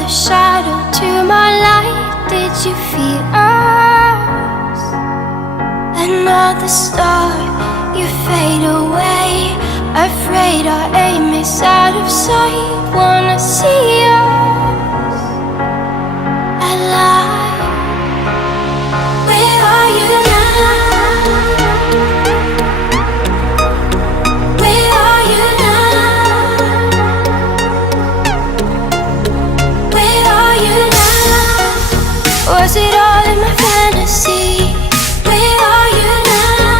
another shadow to my light. Did you feel us? Another star, you fade away. Afraid our aim is out of sight. Wanna see us alive. Where are you now? Where are you now? Where are you now? Was it all in my fantasy? Where are you now?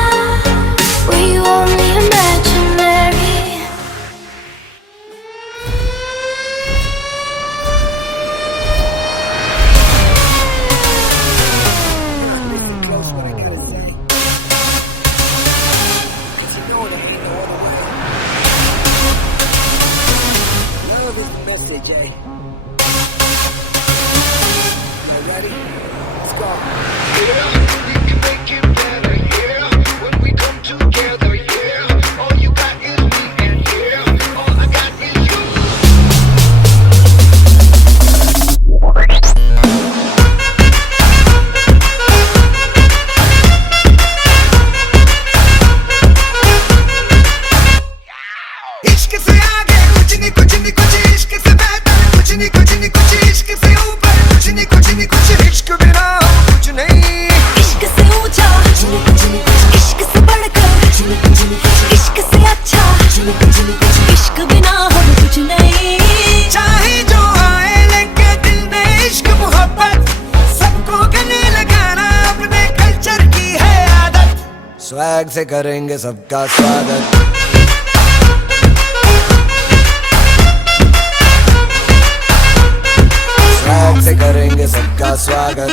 Were you only imaginary? Listen close what I gotta say. 'Cause you know that ain't all the way. Love is the message, eh? You ready? Let's go. We can make it better, yeah. When we come together, yeah. All you got is me, and yeah, all I got is you. इश्क से आगे कुछ नहीं कुछ इश्क से बेहतर कुछ नहीं कुछ इश्क से ऊपर कुछ नहीं कुछ इश्क बिना हम कुछ नहीं इश्क से ऊंचा इश्क से बढ़कर इश्क से अच्छा इश्क बिना हम कुछ नहीं। चाहे जो आए लेके दिल में इश्क मोहब्बत सबको गले लगाना अपने कल्चर की है आदत। स्वैग से करेंगे सबका स्वागत। स्वैग से करेंगे सबका स्वागत।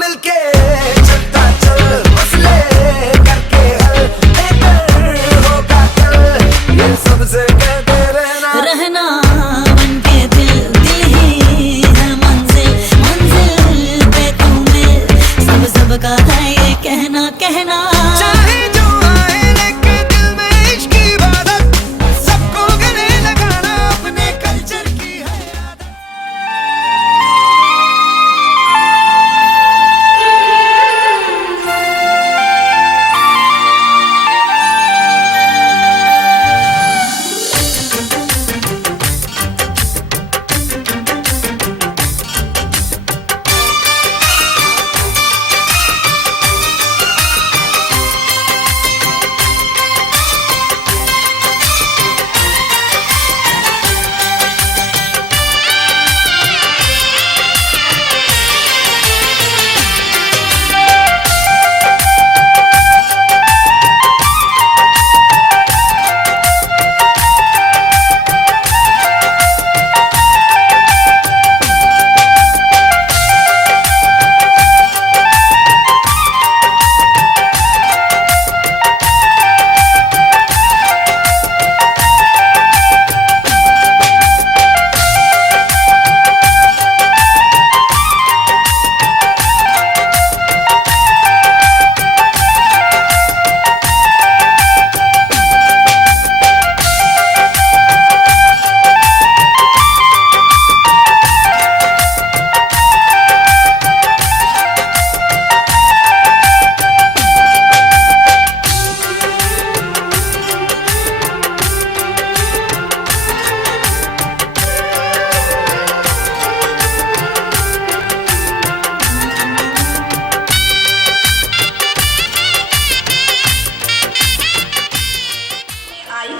मिलके चलता चल मसले करके हल बेहतर होगा कल ये सबसे कहते रहना रहना बनके दिल ही है मंजिल पे तुम मिल सबका है ये कहना चाहे जो आए लेके दिल में इश्क की इबादत सबको गले लगाना अपने कल्चर की है आदत।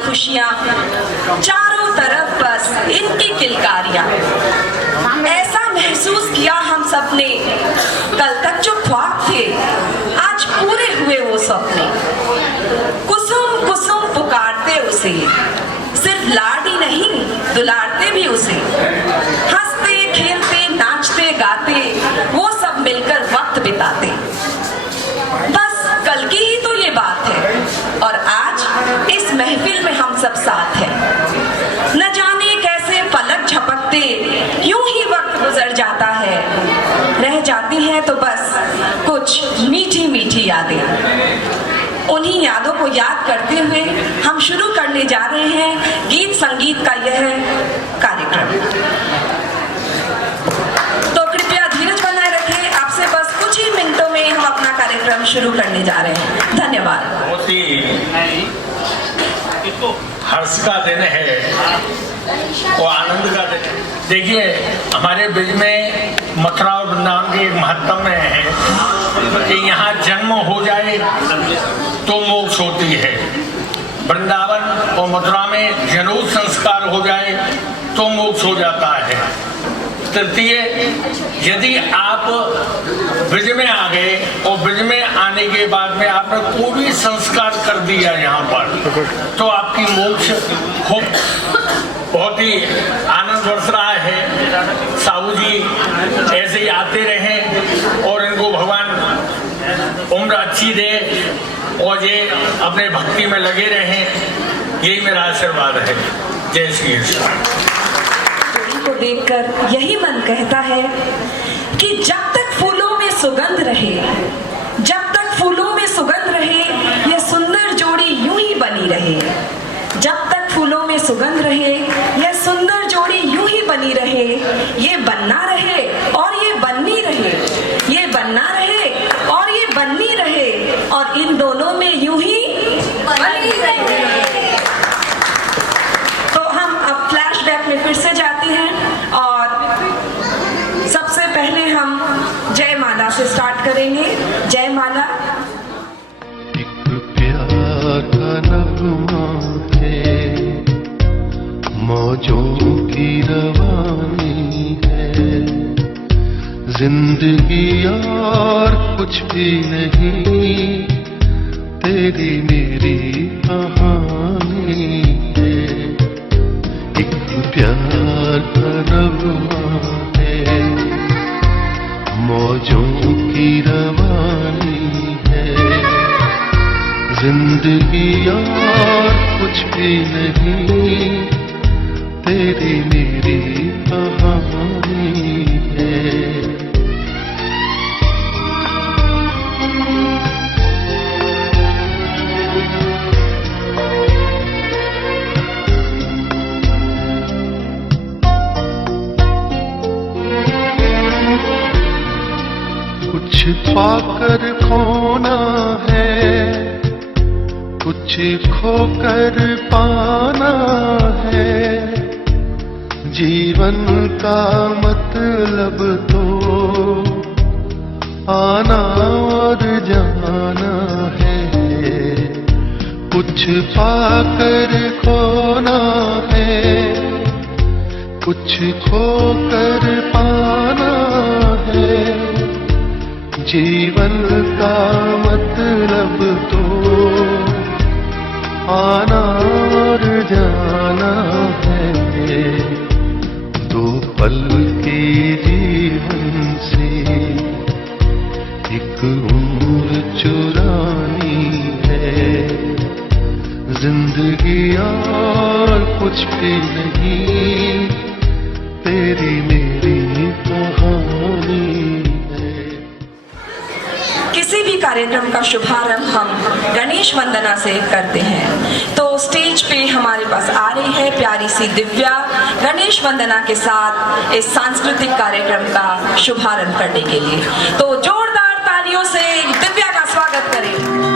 खुशियाँ चारों तरफ बस इनकी किलकारियाँ। ऐसा महसूस किया हम सबने कल तक जो ख्वाब थे आज पूरे हुए वो सपने। कुसुम कुसुम पुकारते उसे सिर्फ लाडी नहीं दुलारते भी उसे। हंसते खेलते नाचते गाते वो सब मिलकर वक्त बिताते। बस कल की ही तो ये बात है और आज इस महफिल में हम सब साथ हैं। न जाने कैसे पलक झपकते यूं ही वक्त गुजर जाता है। रह जाती हैं तो बस कुछ मीठी मीठी यादें। उन्हीं यादों को याद करते हुए हम शुरू करने जा रहे हैं गीत संगीत का यह कार्यक्रम। तो कृपया धीरज बनाए रखें। आपसे बस कुछ ही मिनटों में हम अपना कार्यक्रम शुरू करने जा रहे हैं। धन्यवाद। बहुत ही हर्ष का दिन है और आनंद का दिन। देखिए, हमारे ब्रज में मथुरा और वृंदावन की एक महत्व है कि यहाँ जन्म हो जाए तो मोक्ष होती है। वृंदावन और मथुरा में जनेऊ संस्कार हो जाए तो मोक्ष हो जाता है। तृतीय, यदि आप ब्रज में आ गए और ब्रज में आने के बाद में आपने कोई भी संस्कार कर दिया यहाँ पर, तो आपकी मोक्ष हो। बहुत ही आनंद बरस रहा है। साहू जी ऐसे ही आते रहें और इनको भगवान उम्र अच्छी दे और ये अपने भक्ति में लगे रहें, यही मेरा आशीर्वाद है। जय श्री कृष्ण। को देखकर यही मन कहता है कि जब तक फूलों में सुगंध रहे, जब तक फूलों में सुगंध रहे, यह सुंदर जोड़ी यूं ही बनी रहे। जब तक फूलों में सुगंध रहे, यह सुंदर जोड़ी यूं ही बनी रहे। ये बनना रहे और ये बननी रहे, ये बनना रहे और ये बननी रहे, और इन दोनों में यूं ही बनी रहे। तो हम अब फ्लैशबैक में फिर से जाते हैं और सबसे पहले हम जय माला से स्टार्ट करेंगे। जय माला। एक प्यार का नगमा है, मौजों की रवानी है, जिंदगी और कुछ भी नहीं, तेरी मेरी कहानी है। एक प्यार का नगमा है, मौजों की रवानी है, जिंदगी और कुछ भी नहीं, तेरी मेरी कहानी है। कुछ पाकर खोना है, कुछ खोकर पाना है, जीवन का मतलब तो आना और जाना है। कुछ पाकर खोना है, कुछ खोकर पाना है, जीवन का मतलब तो आना और जाना है। दो पल के जीवन से एक उम्र चुरानी है, जिंदगी और कुछ भी नहीं, तेरी मेरी कहानी। किसी भी कार्यक्रम का शुभारंभ हम गणेश वंदना से करते हैं। तो स्टेज पे हमारे पास आ रही है प्यारी सी दिव्या गणेश वंदना के साथ इस सांस्कृतिक कार्यक्रम का शुभारंभ करने के लिए। तो जोरदार तालियों से दिव्या का स्वागत करें।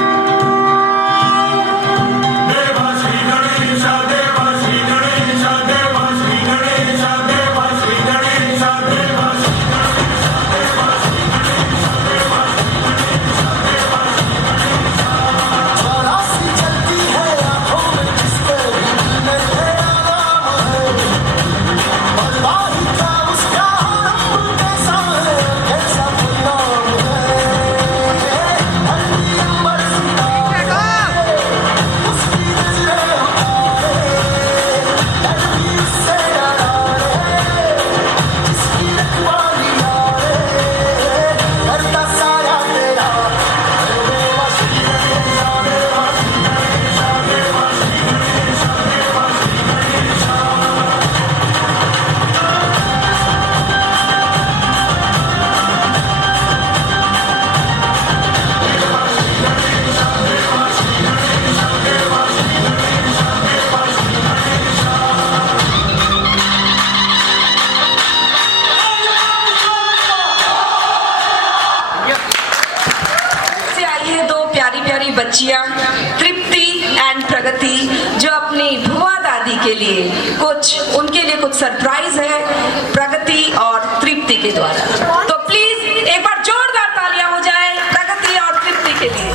के लिए कुछ सरप्राइज है प्रगति और तृप्ति के द्वारा। तो प्लीज एक बार जोरदार तालियां हो जाए प्रगति और तृप्ति के लिए।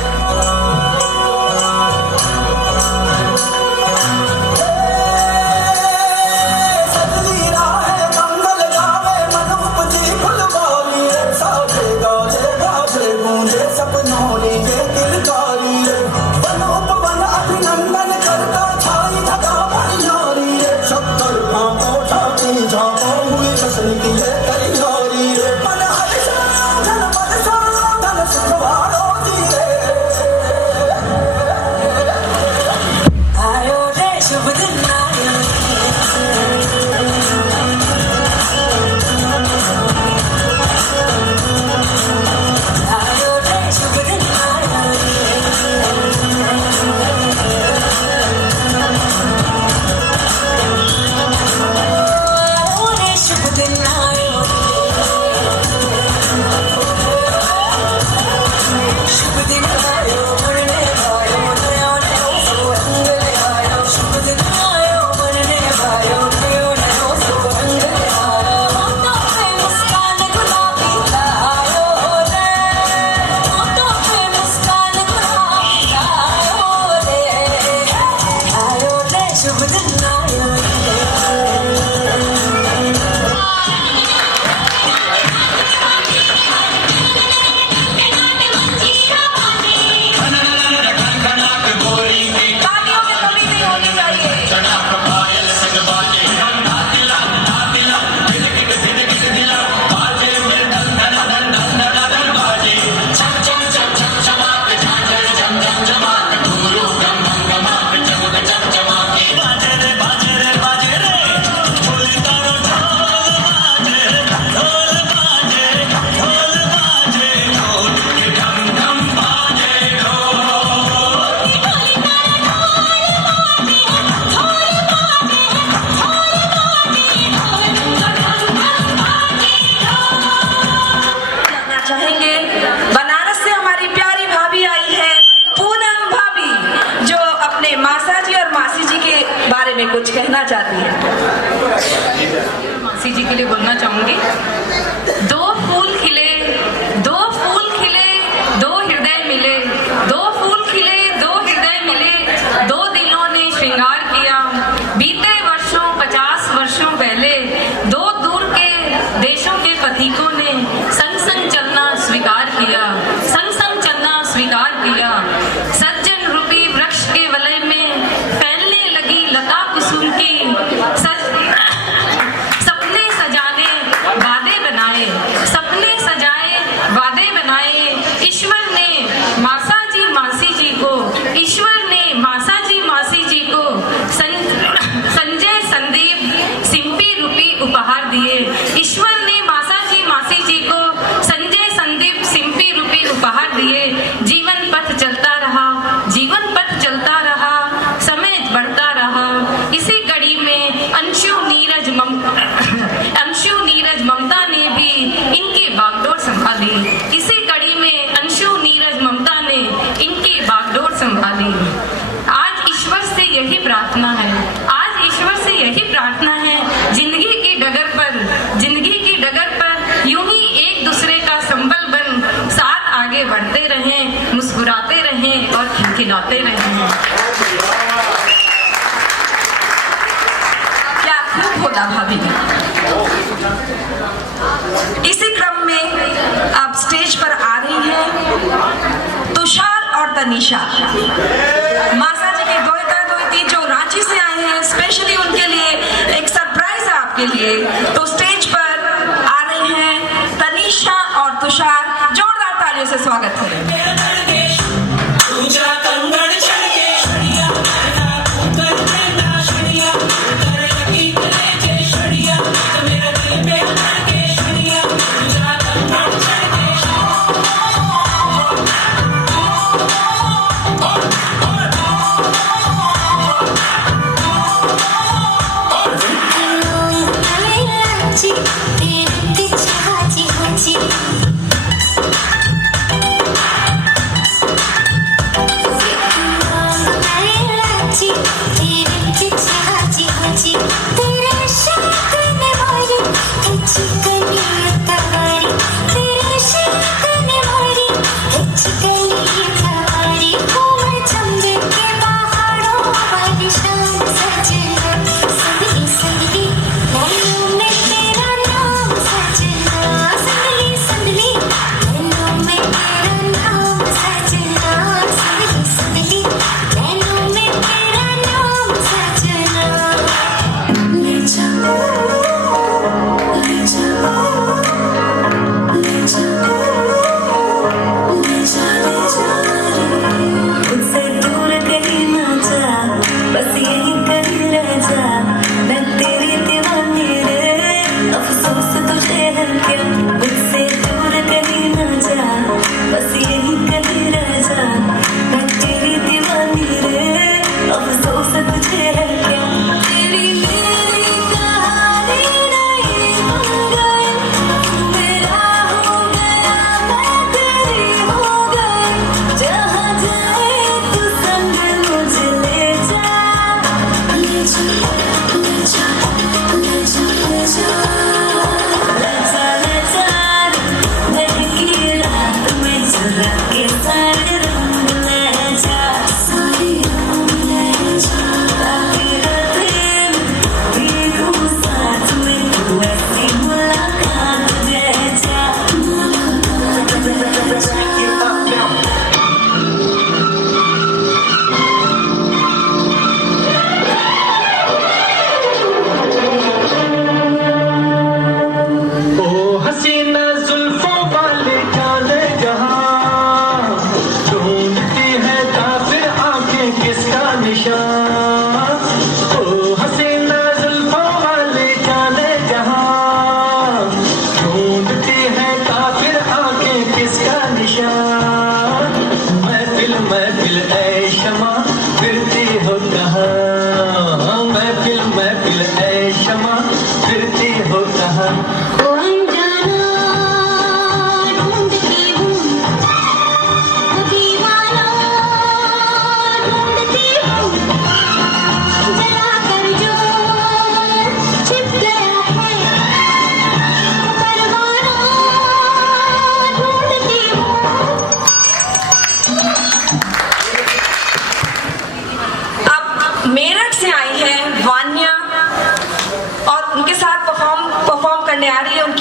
कुछ कहना चाहती है। मासी जी के लिए बोलना चाहूंगी, दो फूल खिले, दो फूल खिले, दो हृदय मिले, दो फूल खिले, दो हृदय मिले, दो दिलों ने श्रृंगार किया। बीते वर्षों 50 वर्षों पहले दो दूर के देशों के पथिकों ने संग संग चलना स्वीकार किया, संग संग चलना स्वीकार किया। सज्जन रूपी वृक्ष के वलय में फैलने लगी लता कुसुम की, सपने सजाने वादे बनाए, सपने सजाए वादे बनाए। ईश्वर ने मासी जी को, ईश्वर ने मासी जी को संजय संदीप सिंपी रूपी उपहार दिए। ईश्वर ने मासी जी को संजय संदीप सिंपी रूपी उपहार दिए। जीवन पथ चलता रहा, जीवन पथ चलता रहा, समय बढ़ता रहा। इसी कड़ी में अंशु नीरज ममता ने भी इनकी बागडोर संभाली। इसी कड़ी में अंशु नीरज ममता ने इनकी बागडोर संभाली। आज ईश्वर से यही प्रार्थना है, आज ईश्वर से यही प्रार्थना है, जिंदगी की डगर पर यूं ही एक दूसरे का संबल बन साथ आगे बढ़ते रहें, मुस्कुराते रहें और खिलखिलाते रहें। क्या खूब बोला भाभी। इसी क्रम में अब स्टेज पर आ रही हैं तुषार और तनिषा, मासा जी के द्वैती जो रांची से आए हैं। स्पेशली उनके लिए एक सरप्राइज है आपके लिए। तो स्टेज पर आ रहे हैं तनिषा और तुषार, जोरदार तालियों से स्वागत करें।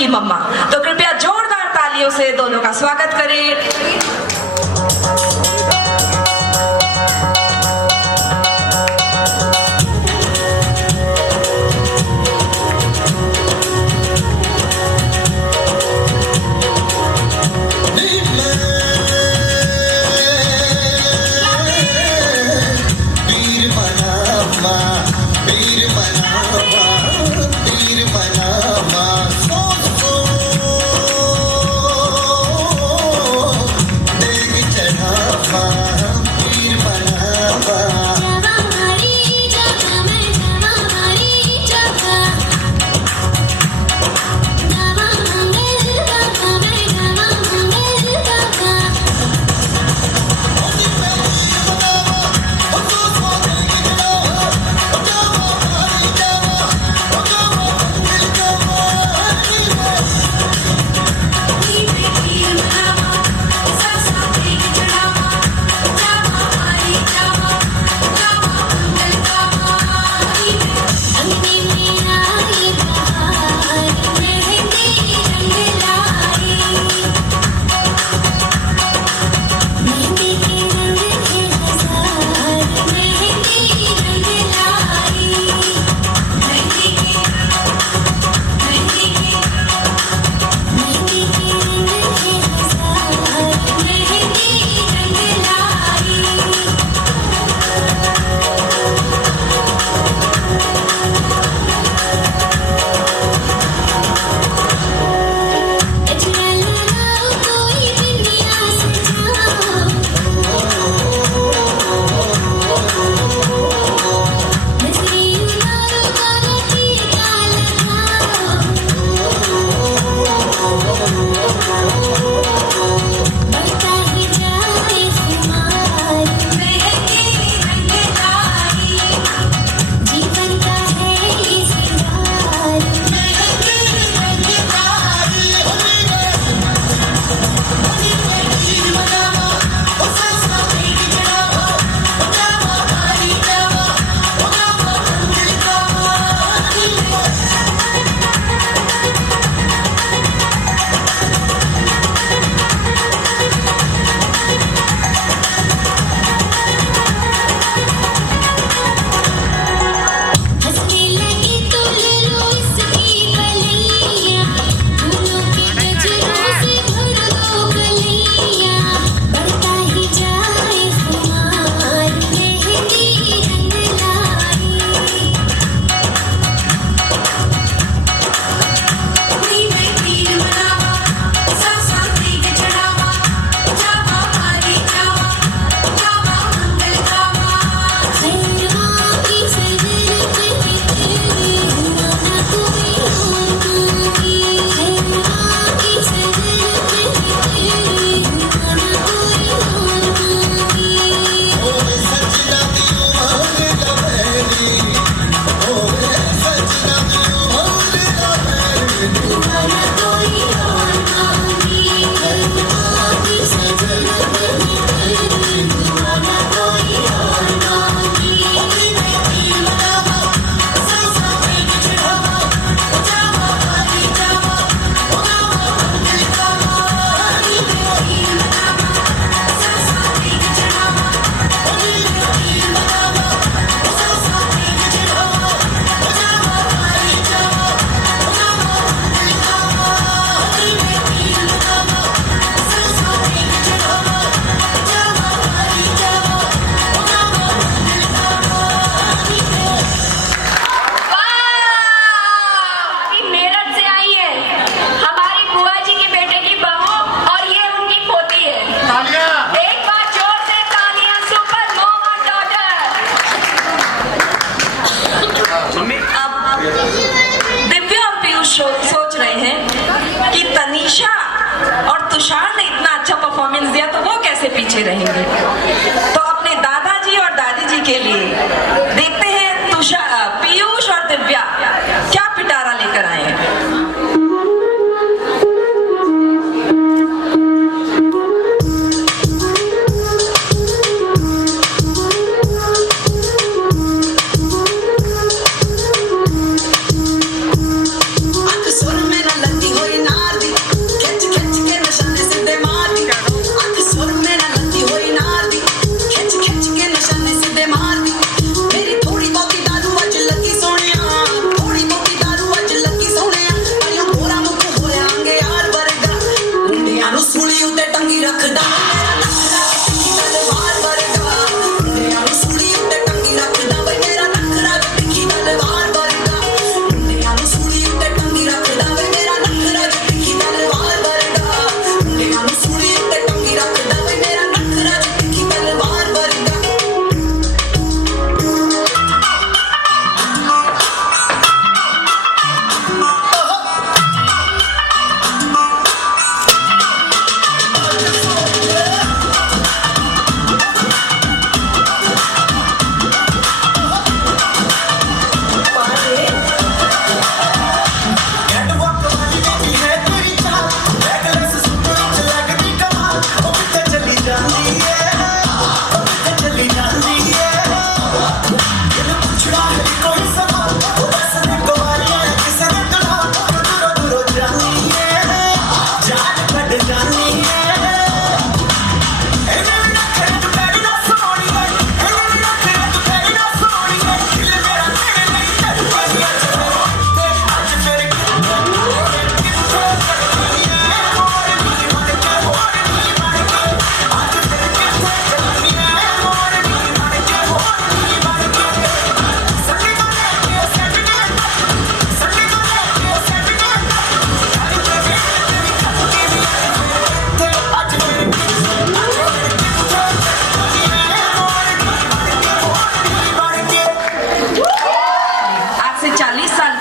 की मम्मा। तो कृपया जोरदार तालियों से दोनों का स्वागत करें।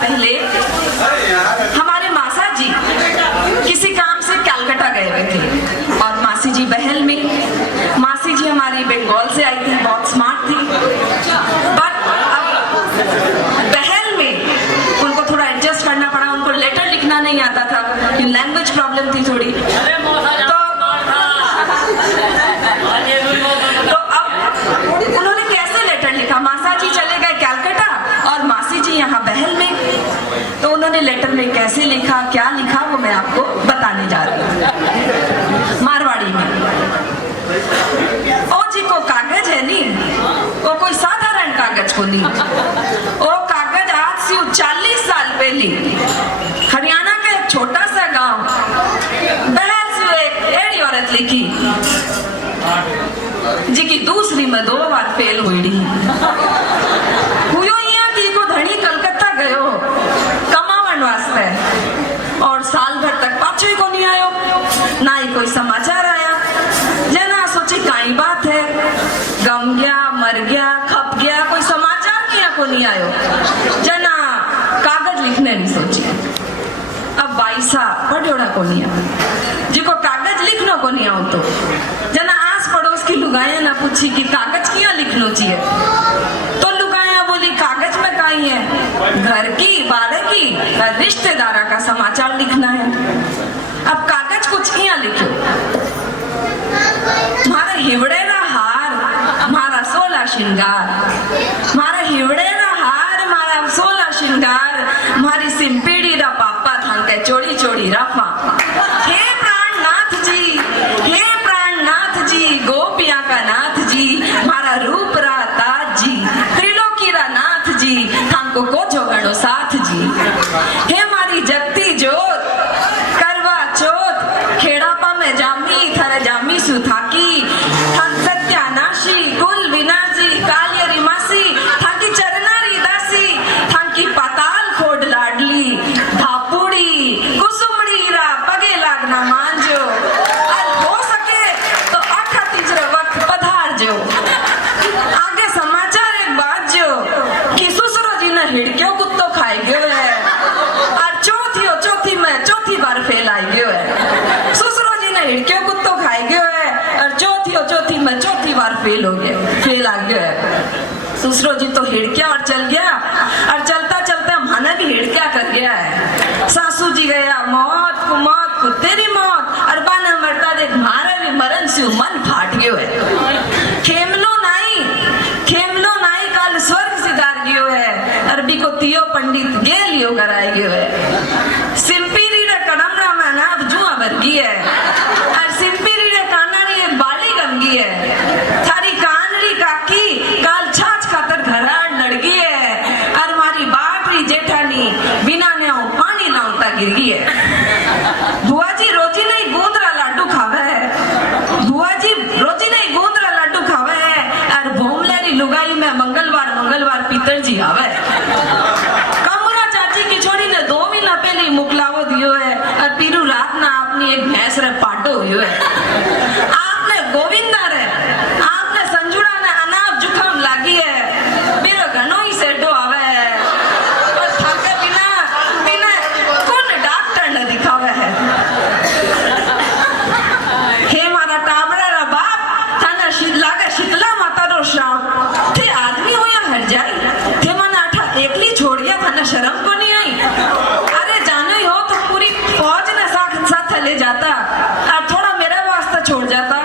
पहले हमारे मासा जी किसी काम से कलकत्ता गए हुए थे और मासी जी बहल में। मासी जी हमारी बंगाल से आई थी, बहुत स्मार्ट थी, बट अब बहल में उनको थोड़ा एडजस्ट करना पड़ा। उनको लेटर लिखना नहीं आता था, लैंग्वेज प्रॉब्लम थी थोड़ी। तो अब उन्होंने कैसे लेटर लिखा? मासा जी चले गए कलकत्ता और मासी जी यहाँ बहल में। तो उन्होंने लेटर में कैसे लिखा, क्या लिखा, वो मैं आपको बताने जा रही हूँ। मारवाड़ी में ओ जी को कागज है नी, वो कोई साधारण कागज को नहीं, वो कागज आज से 40 साल पहले हरियाणा का एक छोटा सा गांव बहल से एक एड़ी औरत लिखी जी की दूसरी में 2 बार फेल हुई रही। हुयो यहाँ की को धनी कलकत्ता गयो कमावन वास्ते और साल भर तक पाछो ही को नहीं आयो, ना ही कोई समाचार आया। जना सोची काई बात है, गम गया, मर गया, खप गया, कोई समाचार किया को नहीं आयो। जना कागज लिखने नहीं सोची। अब 22 पढ़ोड़ा को नहीं आ, जिको कागज लिखना को नहीं आओ तो जना आस पड़ोस की लुगाया ना पूछी कि कागज किया लिखना चाहिए, तो लुगाया बोली कागज में काई है, घर की, बारे की, रिश्तेदारा का समाचार लिखना है। अब कागज कुछ किया लिखो, मारा हिवड़े रा हार, मारा 16 श्रृंगार, मारा हिवड़े रा हार, मारा 16 श्रृंगार, मारी सिंपीड़ी रा पापा थान के चोड़ी चोड़ी रफा। हे प्राणनाथ जी, हे प्राणनाथ जी, गोपिया का नाथ जी, मारा रूप रा ताज जी, त्रिलोकी रा नाथ जी, थान को जो गणो साथ जी। हे मारी जगती जोत, करवा चौथ, खेड़ापा में जामी, थारे जामी सुथाकी, थान सत्यानाशी, कुल विनाशी, कालियरी मासी, थान की चरनारी दासी, थान की पाताल खोड लाडली, धापुड़ी, कुसुमड़ी रा पगे लागना मांजो, और हो सके तो 8 तीसरे वक्त पधार जो। आगे समाचार एक बात जो कि ससुरो जी ने हिड़क्यो कुत्तो खाई गयो है और चौथी में चौथी बार फेल आई गयो है। ससुरो जी ने हिड़क्यो कुत्तो खाई गयो है और चौथी में चौथी बार फेल हो गया, फेल आ गया है। ससुरो जी तो हिड़क्या और चल गया और चलता चलता माना भी हिड़क्या कर गया है। सासू जी गया मौत को तेरी मौत और बाना मरता देख मारे भी मरण से मन फाट गयो है। खेमलो नाई काल स्वर्ग सिधार गयो है, अरबी को तियो पंडित गेलियो कराए गयो है। सिंपीरी रे कड़मरा में नाभ जुआ बरगी है और सिंपीरी रे कानारी एक बाली गमगी है। थारी कानरी काकी काल छाछ खातर घराड़ लड़गी है और मारी बापरी जेठानी बिना ने पानी लाउता गिर गई है। बुआ जी रोजी नहीं गूंदरा लाडू खावे है, बुआ जी रोजी नहीं गूंदरा लाडू खावे है और भोमलेरी लुगाई में मंगलवार पीतर जी आवे। कमरा चाची की छोड़ी ने 2 महीना पहले मुकलावो दियो है और पीरू रात ना अपनी एक भैंस रे पाटो हुयो है। आपने गोविंदा रे, आपने संजुड़ा ने अनाप जुखाम लागी है, मेरा घणो ही सेडो आवे है और थाके बिना कौन डॉक्टर ने दिखावे है। हे मारा टाबड़ा रा बाप थाना लागे शीतला माता रो श्राप थे आदमी हो या हर जाए थे मन आठा एकली छोड़ गया थाना शर्म को नहीं आई। अरे जानो ही हो तो पूरी फौज ने साथ ले जाता और थोड़ा मेरा वास्ता छोड़ जाता,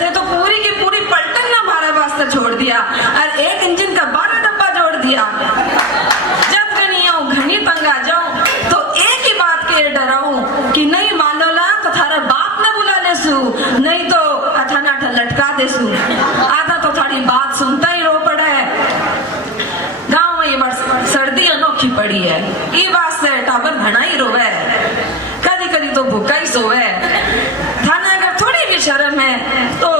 थे तो पूरी की पूरी पलटन ने हमारा वास्ता छोड़ दिया और एक इंजन का 12 डब्बा जोड़ दिया। जब गनी आऊं घनी तंगा जाऊं तो एक ही बात के डराऊं कि नहीं मानो ला तो थारे बाप ने बुला ले सू, नहीं तो अठाना लटका दे सू। आधा तो थारी बात सुनता ही रो पड़ा है। गांव में ये बार सर्दी अनोखी पड़ी है, ये बात से टाबर घना ही रोवे, कदी तो भूखा ही सोवे। थाना अगर थोड़ी भी शर्म है तो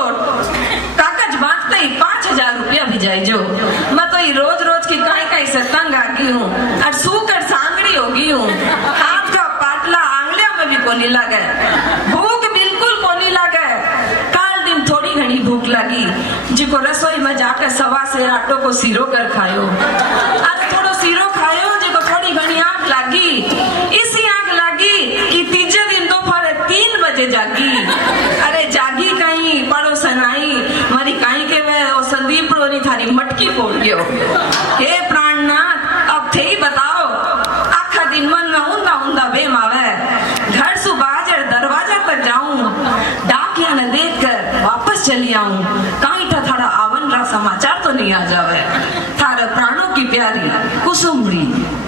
कागज बांटते ही 5000 रुपया भी जाए जो। मैं तो ये रोज की काई से तंग आ गई हूँ और सूकर सांगड़ी हो गई हूँ। हाथ का पाटला आंगलियों में भी कोनी लगे, भूख बिल्कुल कोनी लगे। काल दिन थोड़ी घनी भूख लगी, जिको रसोई में जाकर 1.25 सेर आटो को सीरो कर खायो, अरे थोड़ो सीरो खायो, जिको थोड़ी घनी चली आऊं कहीं था थारा आवन रा समाचार तो नहीं आ जावे थारा प्राणों की प्यारी कुसुमरी।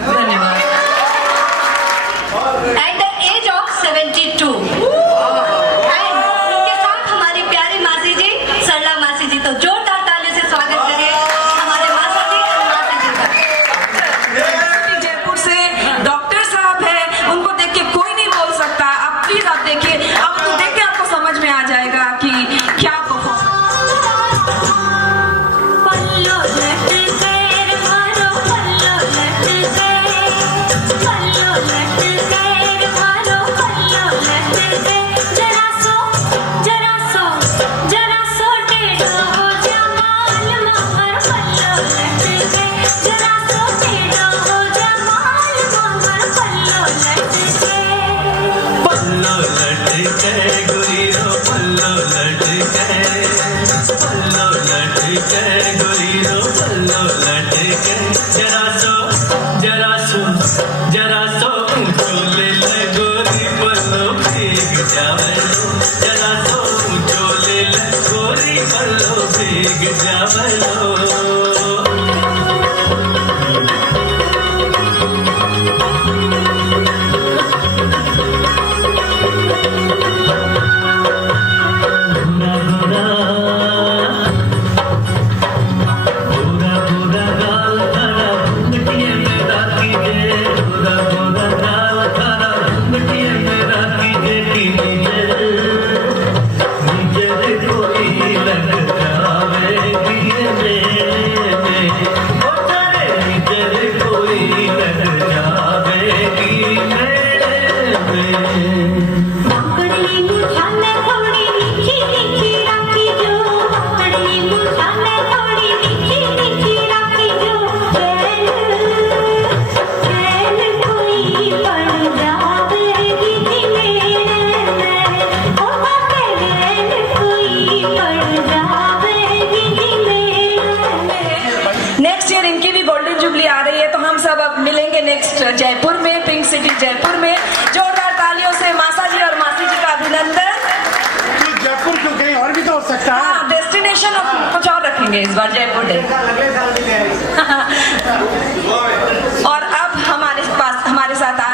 धन्यवाद। At the age of 72 and उनके साथ हमारी प्यारी मासी जी सरला मासी जी, तो जोरदार तालियों से स्वागत करिए हमारे मासा जी और मासी जी का। जयपुर से डॉक्टर साहब है, उनको देख के कोई नहीं बोल सकता। आप प्लीज आप देखिए, अब तो देख के आपको समझ में आ जाएगा कि क्या जयपुर में, पिंक सिटी जयपुर में। जोरदार तालियों से मासा जी और मासी जी का अभिनंदन। जयपुर क्यों, कहीं और भी तो हो सकता है। हाँ, डेस्टिनेशन अब कुछ और रखेंगे इस बार जयपुर डे। और अब हमारे साथ आ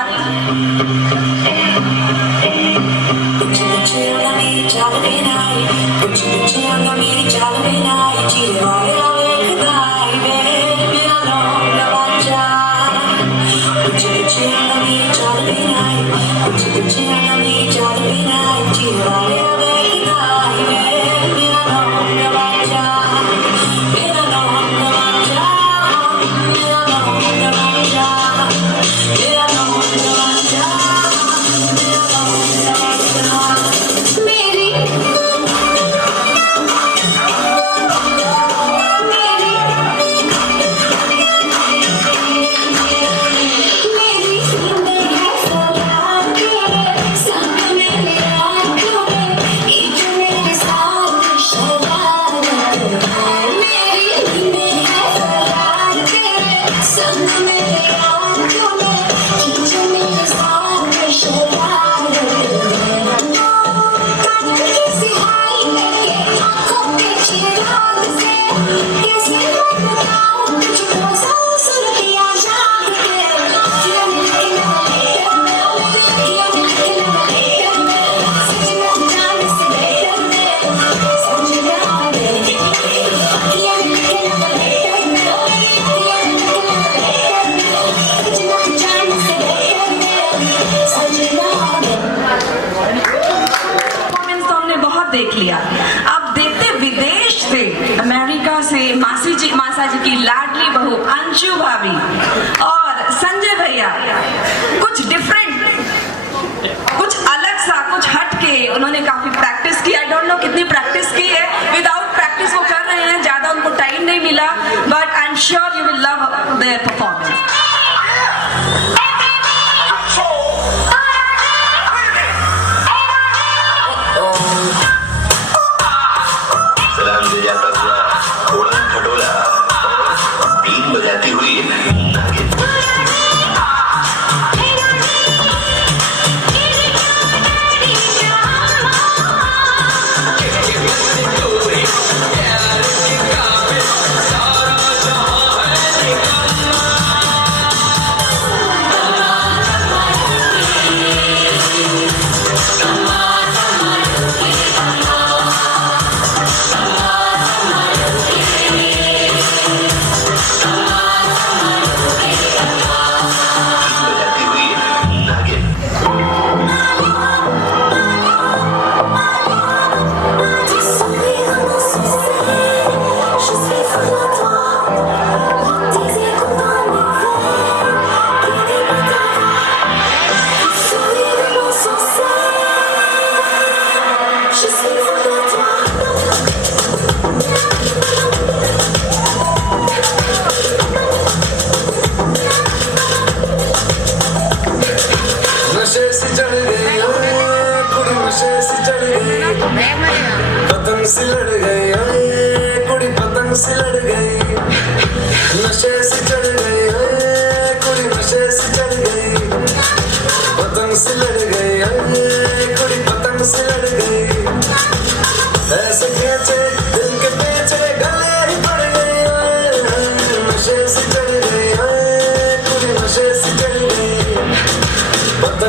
देख लिया। अब देखते विदेश से, अमेरिका से मासा जी की लाडली बहू अंशु भाभी और संजय भैया कुछ डिफरेंट, कुछ अलग सा, कुछ हट के उन्होंने काफी प्रैक्टिस की। आई डोंट नो कितनी प्रैक्टिस की है, विदाउट प्रैक्टिस वो कर रहे हैं, ज्यादा उनको टाइम नहीं मिला, but I am sure you will love their performance. बजाती हुई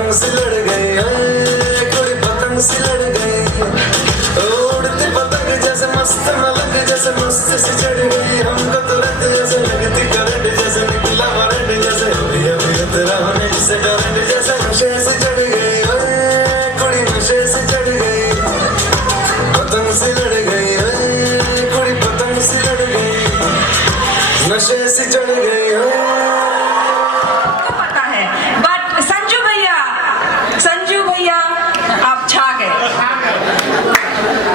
पतंग से लड़ गई, कोई पतंग से लड़ गई, उड़ती पतंग जैसे मस्त मलंग जैसे मस्त से चढ़ गई, हमको तुरंत जैसे लगती करंट जैसे निकला वारंट जैसे अभी उतरा होने जैसे करंट जैसे नशे से चढ़ गई, कुड़ी नशे से चढ़ गई, पतंग से लड़ गई, कुड़ी पतंग से लड़ गई, नशे से चढ़ गई। पता है, बट संजू भैया आप छा गए।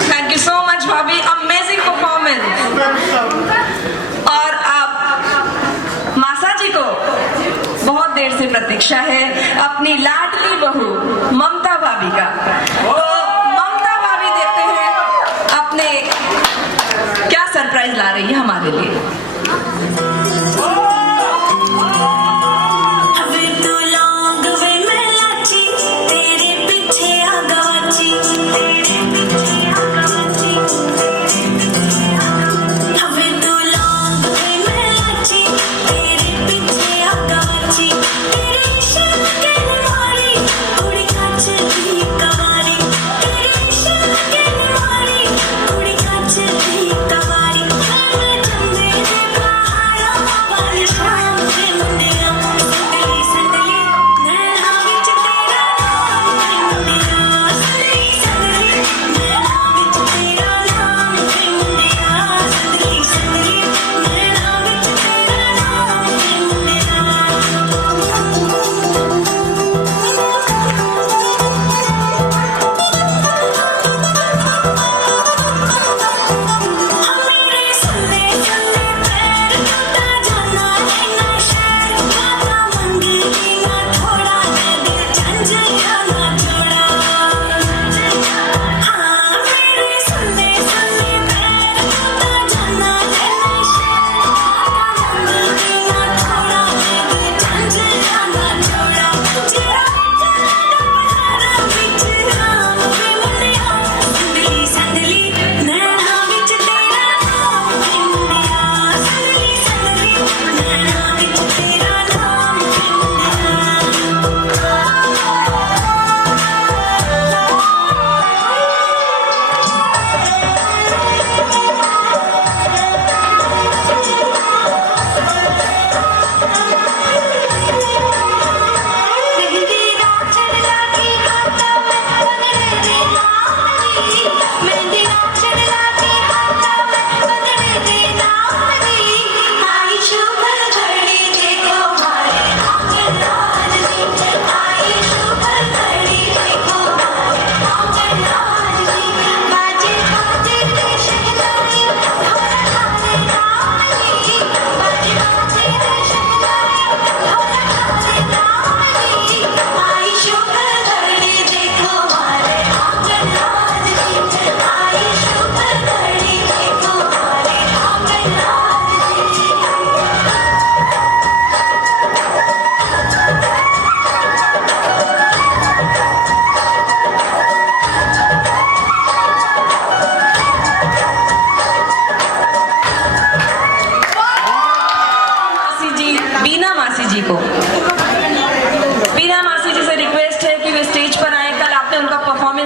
थैंक यू सो मच भाभी, अमेजिंग परफॉर्मेंस। और आप मासा जी को बहुत देर से प्रतीक्षा है अपनी लाडली बहू ममता भाभी का, तो ममता भाभी देखते हैं अपने क्या सरप्राइज ला रही है हमारे लिए।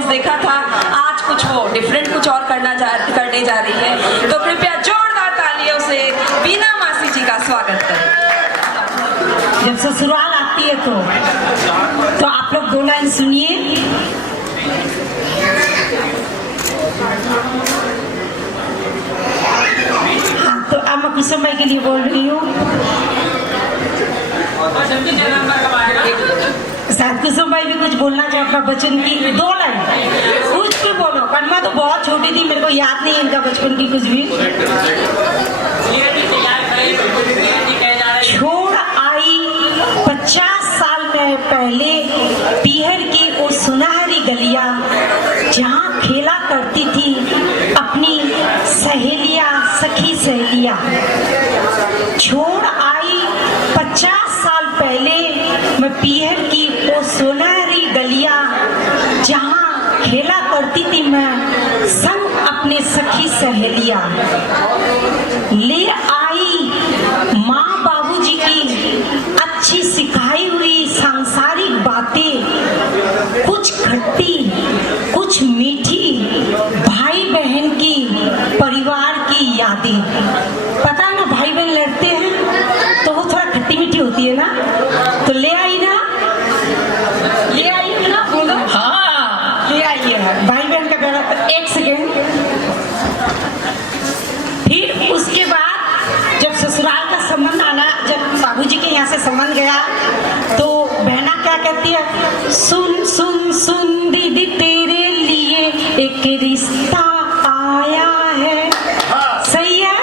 देखा था, आज कुछ वो डिफरेंट कुछ और करने जा रही है, तो कृपया जोरदार तालियों से बीना मासी जी का स्वागत करें। जब ससुराल आती है तो आप लोग 2 लाइन सुनिए। हाँ, तो अब मैं कुछ समय के लिए बोल रही हूँ। शायद कुसुम भाई भी कुछ बोलना चाहे अपना बचपन की 2 लाइन, कुछ भी बोलो। करमा तो बहुत छोटी थी, मेरे को याद नहीं है इनका बचपन की कुछ भी। छोड़ आई 50 साल में पहले पीहर की वो सुनहरी गलियां, जहाँ खेला करती थी अपनी सहेलियां, सखी सहेलियां। छोड़ आई 50 साल पहले मैं पीहर की वो सुनहरी गलियां, जहाँ खेला करती थी मैं संग अपने सखी सहेलियां। ले आई माँ बाबूजी की अच्छी सिखाई हुई सांसारिक बातें, एक सेकेंड। फिर उसके बाद जब ससुराल का संबंध आना, जब बाबूजी के यहाँ से संबंध गया तो बहना क्या कहती है, सुन सुन सुन दीदी तेरे लिए एक रिश्ता आया है। सही है,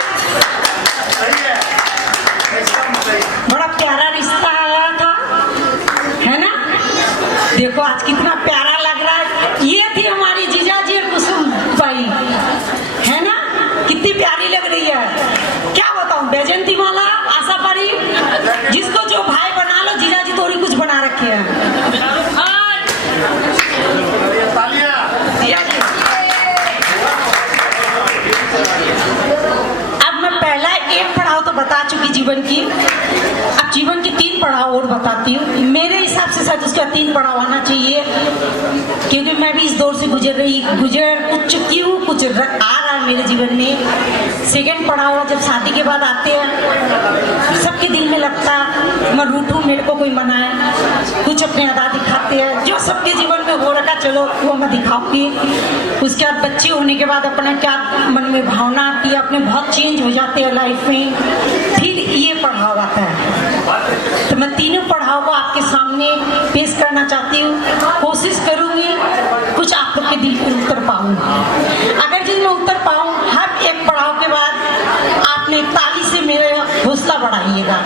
बड़ा प्यारा रिश्ता आया था, है ना? देखो आज कितना प्यारा लग रहा है। ये थी हमारी जीजा जी कुसुम बाई, है ना? कितनी प्यारी लग रही है, क्या बताऊं। बैजंती माला, आशा परी, जिसको जो भाई बना लो, जीजा जी थोड़ी कुछ बना रखे हैं। अब मैं पहला एक पड़ाव तो बता चुकी जीवन की, अब जीवन की 3 पड़ाव और बताती हूँ। मेरे हिसाब से शायद उसका 3 पड़ाव आना चाहिए, क्योंकि मैं भी इस दौर से गुजर चुकी हूँ, कुछ आ रहा है मेरे जीवन में। सेकंड पड़ाव जब शादी के बाद आते हैं, सबके दिल में लगता है मैं रूठूं, मेरे को कोई मनाए, कुछ अपने अदा दिखाते हैं, जो सबके जीवन में हो रखा चलो वो मैं दिखाऊंगी। उसके बाद बच्चे होने के बाद अपना क्या मन में भावना आती है, अपने बहुत चेंज हो जाते हैं लाइफ में। फिर ये पड़ाव आता है। तो मैं तीनों पड़ाव को आपके सामने पेश करना चाहती हूँ। कोशिश करूंगी कुछ आप लोग के दिल पर उतर पाऊँ। अगर जिसमें उतर पाऊँ, हर एक पड़ाव के बाद आपने ताली से मेरा हौसला बढ़ाइएगा।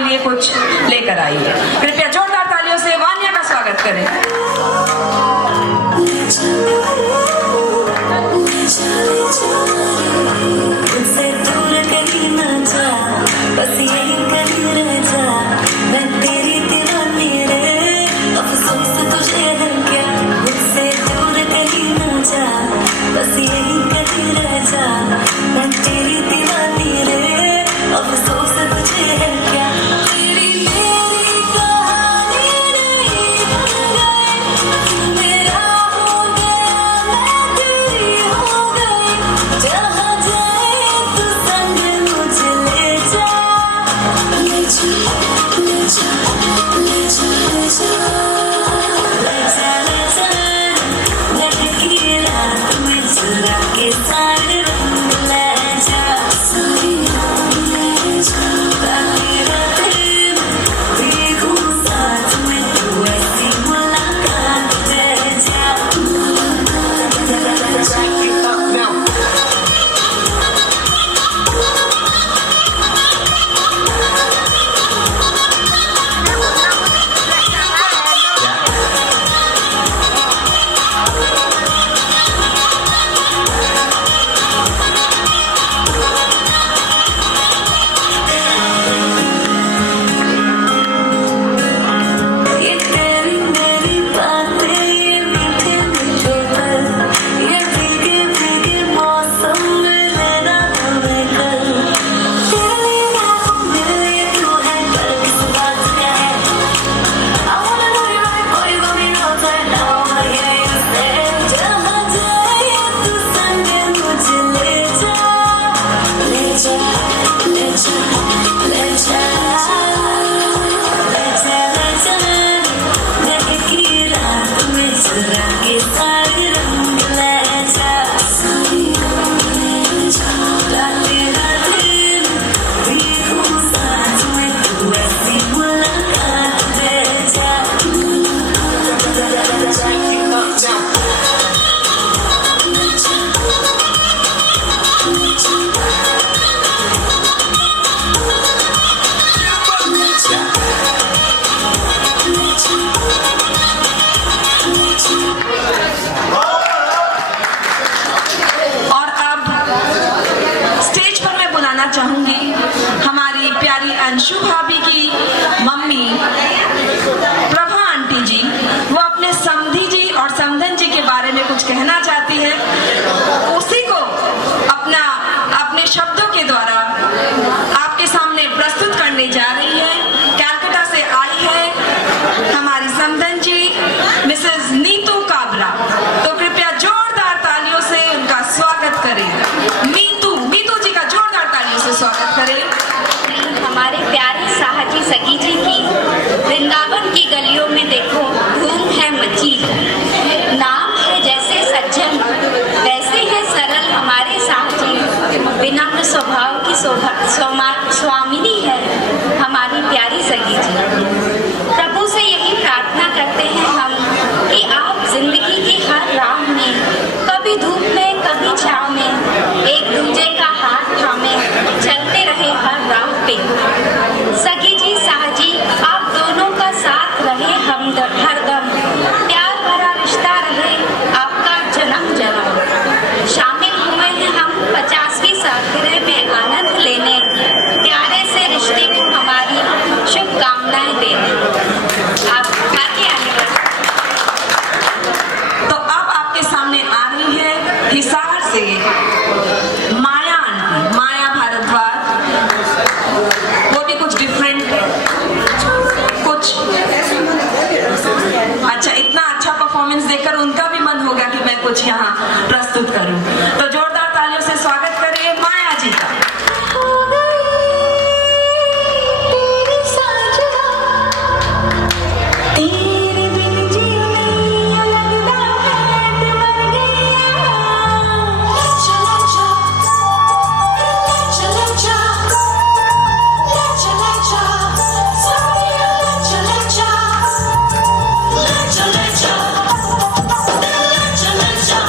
लिए कुछ लेकर आई है। कृपया जोरदार तालियों से वान्या का स्वागत करें। मुझसे दूर कहीं ना जा, बस यही कहीं रह जा, मैं तेरी दीवानी रे, अफसोस तुझे है क्या। मुझसे दूर कहीं ना जा, बस यही कहीं रह जा, मैं तेरी दीवानी रे, अफसोस तुझे है क्या। तेरी मेरी कहानी नहीं बन गई, मेरा हो गया मैं तेरी हो गई, जहाँ जाए तू संग मुझे ले जा, ले जा, ले जा, ले जा, ले जा, ले जा, ले जा, महकी रात में चुरा के सारे रंग ले जा, सारी रात ले जा, रातें रातें देखूं साथ में तू ऐसी मुलाकात ले जा। ये तेरी मेरी बातें, ये मीठे मीठे पल, ये भीगे भीगे मौसम में लेना हमें कल। तेरे लिए मैं हूँ, मेरे लिए तू है, पर किस बात का है। I wanna know you right, boy, you got me all tight now, I hear you say, जहाँ जाए तू संग मुझे ले जा, ले जा, ले जा, ले जा, ले जा, ले जा, महकी रात में चुरा के सारे रंग ले जा, सारी रात ले जा, रातें रातें देखूं साथ में तू ऐसी मुलाकात दे जा। और अब स्टेज पर मैं बुलाना चाहूंगी हमारी प्यारी अंशु भाभी की मम्मी प्रभा आंटी जी। वो अपने समधी जी और समधन जी के बारे में कुछ कहना चाहती है, उसी को अपने शब्दों के द्वारा आपके सामने प्रस्तुत करने जा रही है। कैलकाटा से आई है हमारी समधन जी मिसेस नीतू काबरा, तो कृपया जोरदार तालियों से उनका स्वागत करें। मीतू जी का जोरदार तालियों से स्वागत करें। हमारे प्यारे साहजी सगी जी की वृंदावन की गलियों में देखो धूम है मची, नाम है जैसे सज्जन वैसे है सरल हमारे साहजी, विनम्र स्वभाव की स्वामिनी है हमारी प्यारी सगी जी। प्रभु से यही प्रार्थना करते हैं हम कि आप जिंदगी की हर राह में, कभी धूप में कभी छाँव में, एक दूजे का हाथ थामे चलते रहे हर राह पे। सगी जी साहजी आप दोनों का साथ रहे हरदम, प्यार भरा रिश्ता रहे आपका जन्म जन्म। शामिल हुए हैं हम 50वीं सालगिरह में आनंद लेने, प्यारे से रिश्ते को हमारी शुभकामनाएं देने। आप आगे आने तो अब आपके सामने आ रही है हिसार से माया आंटी, माया भारद्वाज। वो भी कुछ डिफरेंट, कुछ अच्छा, इतना अच्छा परफॉर्मेंस देखकर उनका भी मन होगा कि मैं कुछ यहाँ प्रस्तुत करूं। तो जोरदार तालियों से स्वागत करें माया जी का। तेरे बिन जीने लगता है कि मर गया। चला जा, चला जा, चला जा, सारिया चला जा, चला जा, चला जा।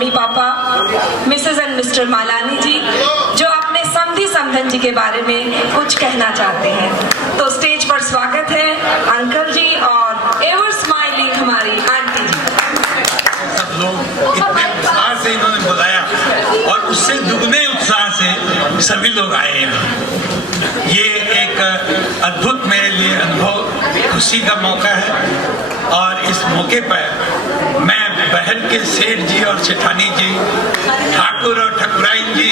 Mummy papa, Mrs and Mr Malani ji, जो अपने समधी समधन जी के बारे में कुछ कहना चाहते हैं। तो स्टेज पर स्वागत है अंकल जी और एवर स्माइलिंग हमारी आंटी जी। सब लोग इतने उत्साह से इन्होंने बुलाया और उससे दुगने उत्साह से सभी लोग आए हैं। ये एक अद्भुत मेरे लिए अनुभव, खुशी का मौका है और इस मौके पर मैं बहर के सेठ जी और सेठानी जी, ठाकुर और ठकुराइन जी,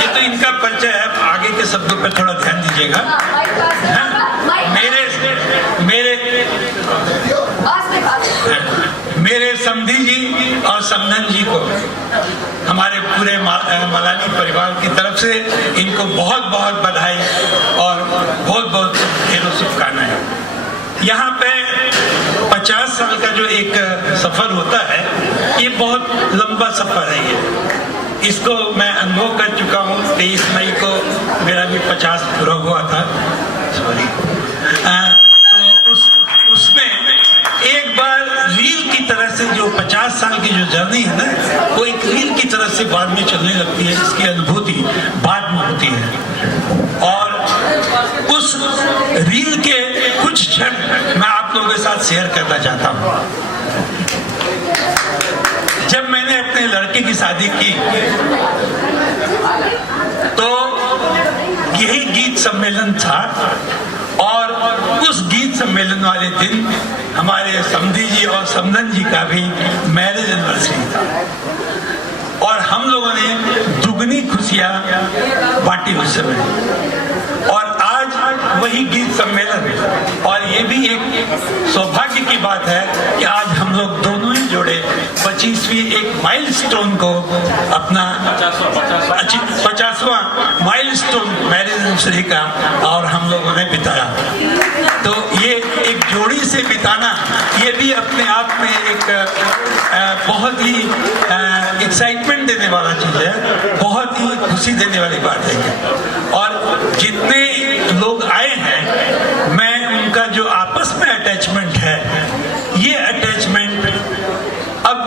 ये तो इनका परिचय है, आगे के शब्दों पर थोड़ा ध्यान दीजिएगा। मेरे समधी जी और समधन जी को हमारे पूरे मलानी परिवार की तरफ से इनको बहुत बहुत बधाई और बहुत बहुत ढेरों शुभकामनाएं। यहाँ पे 50 साल का जो एक सफर होता है, ये बहुत लंबा सफर है। ये इसको मैं अनुभव कर चुका हूँ। 23 मई को मेरा भी 50 पूरा हुआ था। सॉरी। तो उसमें एक बार रील की तरह से जो 50 साल की जो जर्नी है ना, वो एक रील की तरह से बाद में चलने लगती है, जिसकी अनुभूति बाद में होती है। और उस रील के कुछ क्षण मैं आप लोगों के साथ शेयर करना चाहता हूँ। जब मैंने अपने लड़के की शादी की तो यही गीत सम्मेलन था और उस गीत सम्मेलन वाले दिन हमारे समधी जी और समधन जी का भी मैरिज एनिवर्सरी था और हम लोगों ने दुगनी खुशियां बांटी उस समय। और आज वही गीत सम्मेलन, और ये भी एक सौभाग्य की बात है कि आज हम लोग दोनों ही जोड़े 25वीं एक माइलस्टोन को अपना 50वां माइलस्टोन मैरिज एनिवर्सरी का और हम लोगों ने बिताया। तो ये एक जोड़ी से बिताना, ये भी अपने आप में एक बहुत ही एक्साइटमेंट देने वाला चीज है, बहुत ही खुशी देने वाली बात है। और जितने लोग आए हैं, मैं उनका जो आपस में अटैचमेंट है, ये अटैचमेंट अब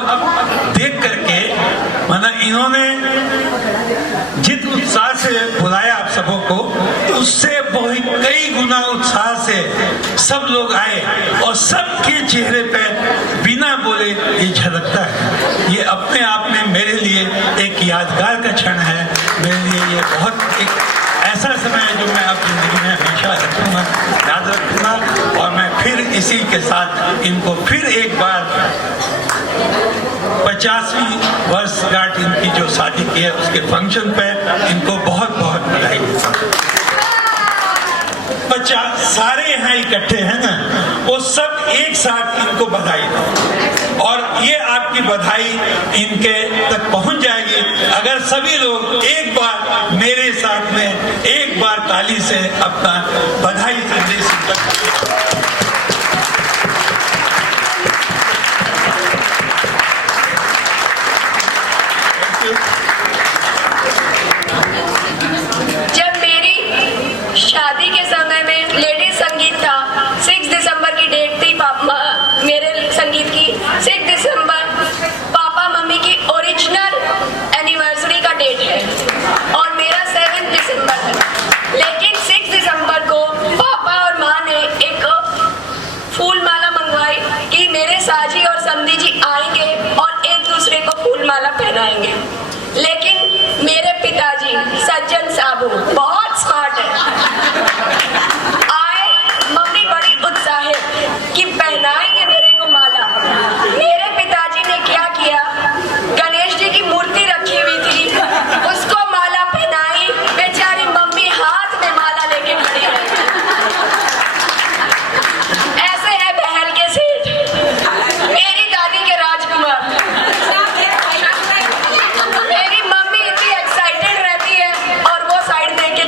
देख करके, मतलब इन्होंने जित उत्साह से बुलाया आप सबों को, उससे बहुत कई गुना उत्साह से सब लोग आए और सबके चेहरे पे बिना बोले ये झलकता है। ये अपने आप में मेरे लिए एक यादगार का क्षण है। मेरे लिए ये बहुत एक ऐसा समय है जो मैं अब जिंदगी में हमेशा रखूंगा, याद रखूंगा। और मैं फिर इसी के साथ इनको फिर एक बार 50वीं वर्षगांठ इनकी जो शादी की है उसके फंक्शन पे इनको बहुत बहुत बधाई देता हूं। 50 सारे यहाँ इकट्ठे हैं ना, वो सब एक साथ इनको बधाई दो और ये आपकी बधाई इनके तक पहुंच जाएगी अगर सभी लोग एक बार मेरे साथ में एक बार ताली से अपना बधाई संदेश जब मेरी शादी के समय में लेडीज संगीत था, 6 दिसंबर की डेट थी मेरे संगीत की। 6 दिसंबर पापा मम्मी की ओरिजिनल एनिवर्सरी का डेट है और मेरा 7 दिसंबर है। लेकिन 6 दिसंबर को पापा और माँ ने एक फूल माला मंगवाई कि मेरे साजी और समधी जी आएंगे और एक दूसरे को फूल माला पहनाएंगे। लेकिन मेरे पिताजी सज्जन साबू बहुत स्मार्ट है, आए, मम्मी बड़ी उत्साहित कि पहनाएंगे मेरे को माला। मेरे पिताजी ने क्या किया, गणेश जी की मूर्ति रखी हुई थी, उसको माला पहनाई। बेचारी मम्मी हाथ में माला लेके खड़ी है। ऐसे है बहल के सेठ, मेरी दादी के राजकुमार। मेरी मम्मी इतनी एक्साइटेड रहती है और वो साइड देख के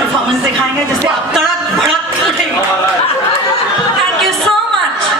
परफॉर्मेंस दिखाएंगे जिससे आप तड़क भड़क उठेंगे। Thank you so much.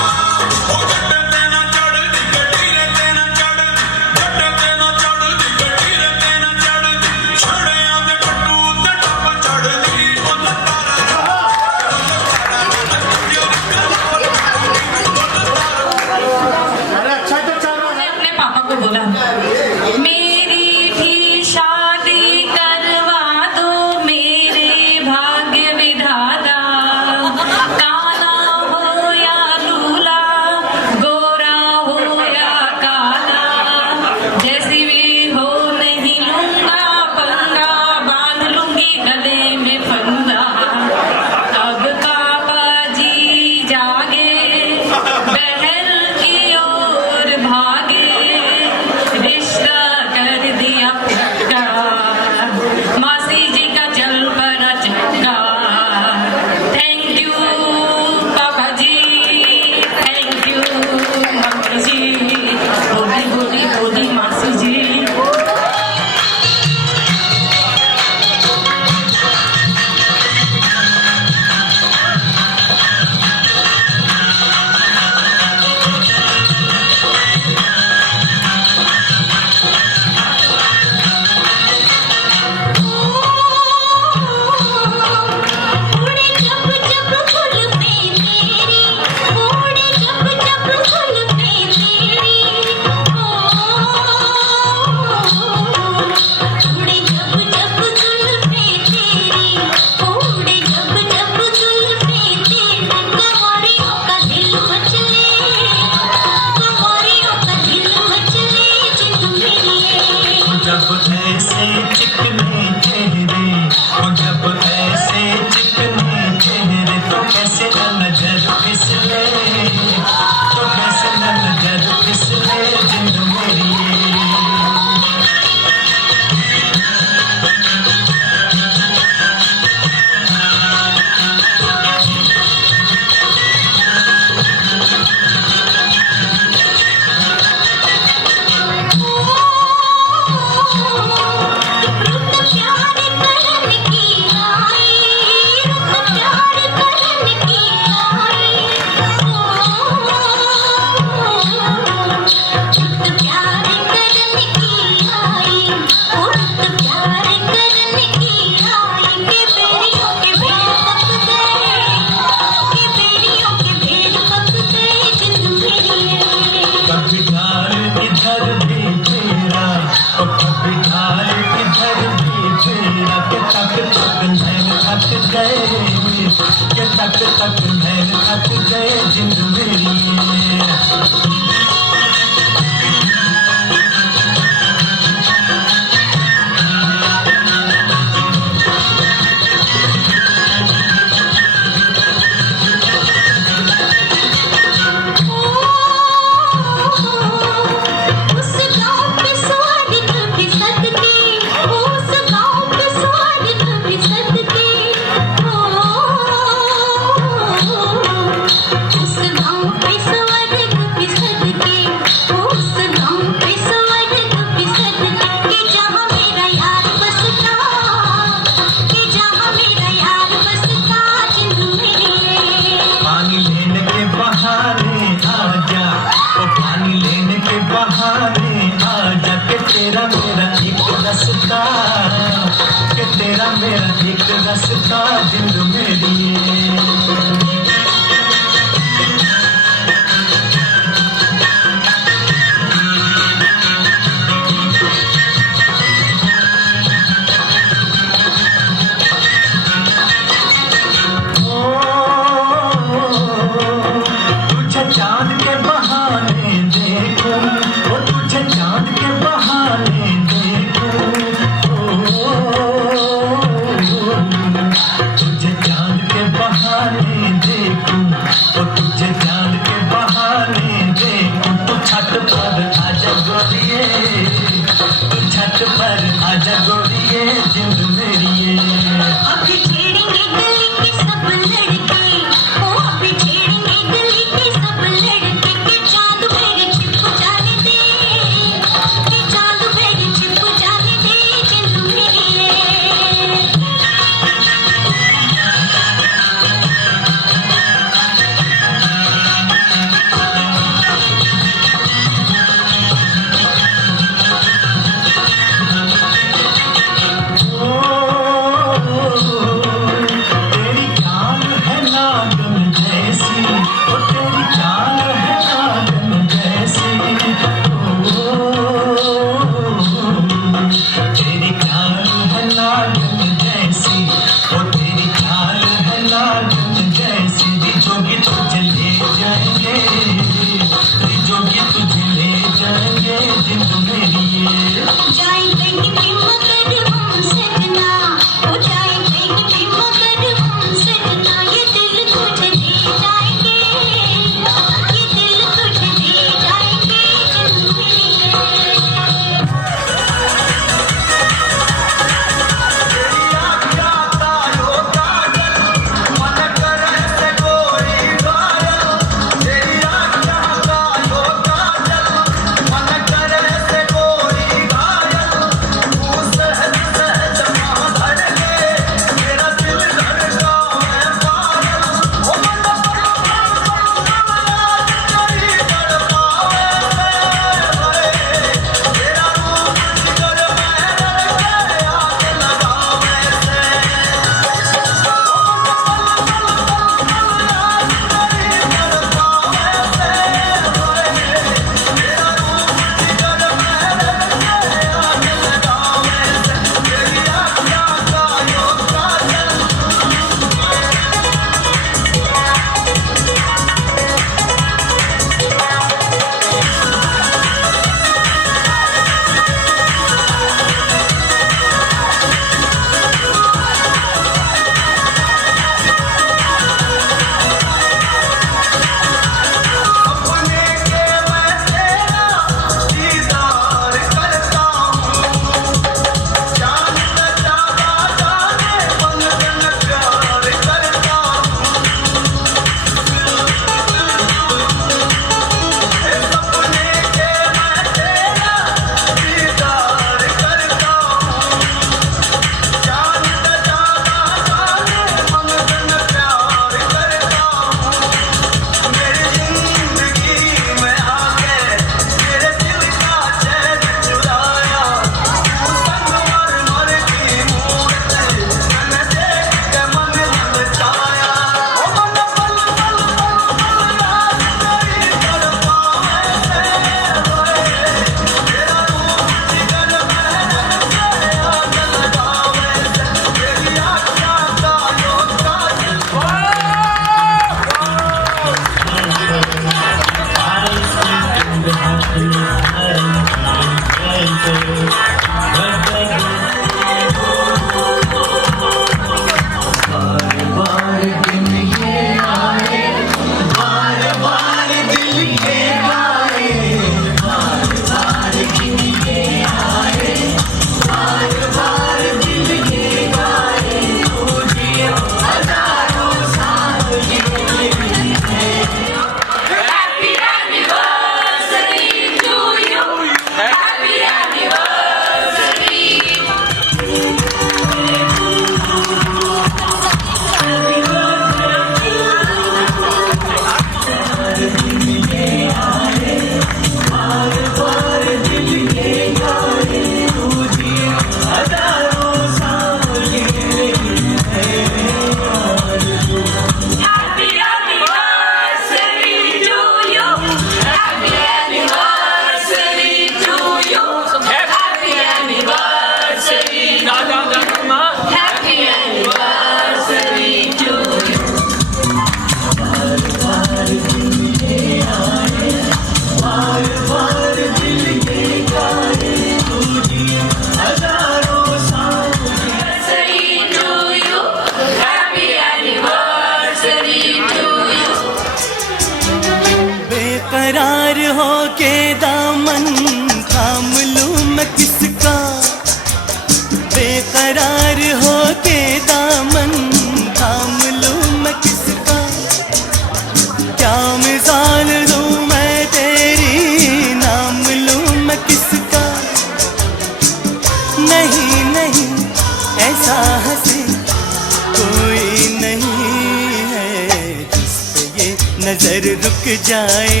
नजर रुक जाए,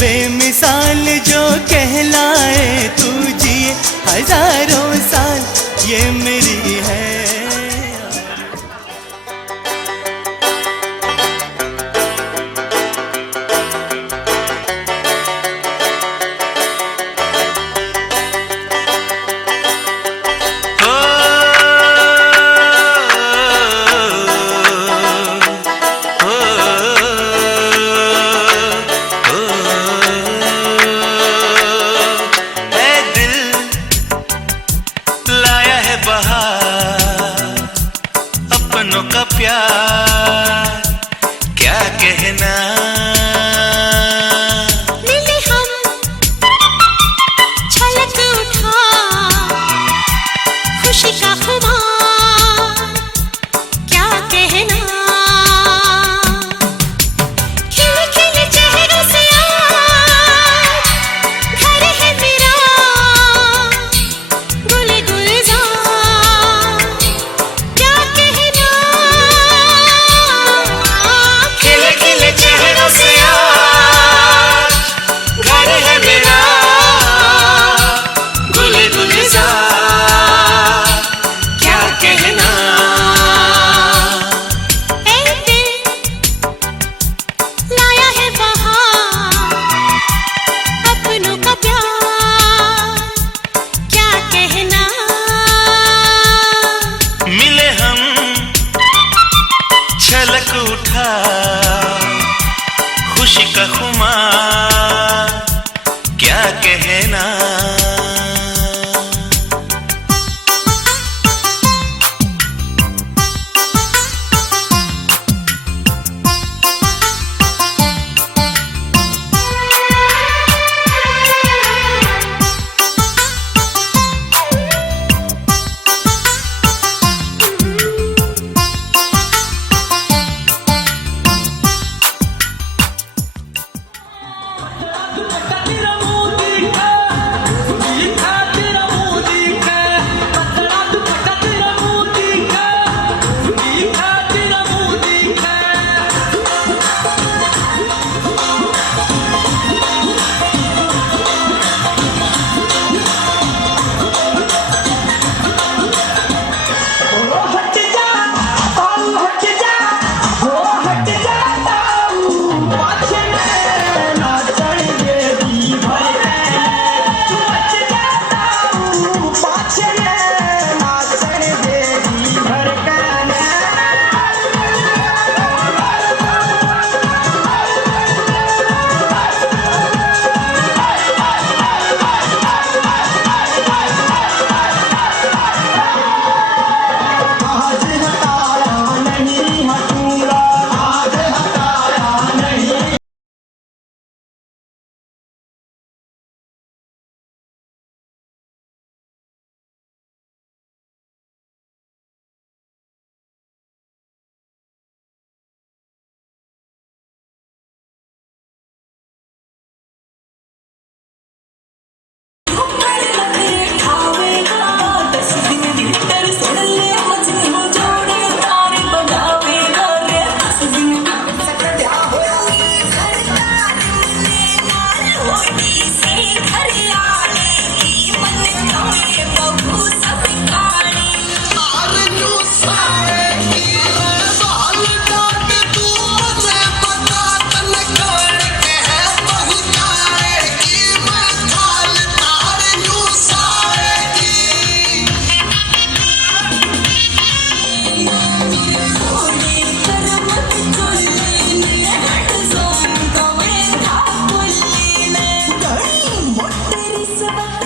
बेमिसाल जो कहलाए, तू जिए हजारों साल ये मेरी है। इश्क खुमार क्या कहना। What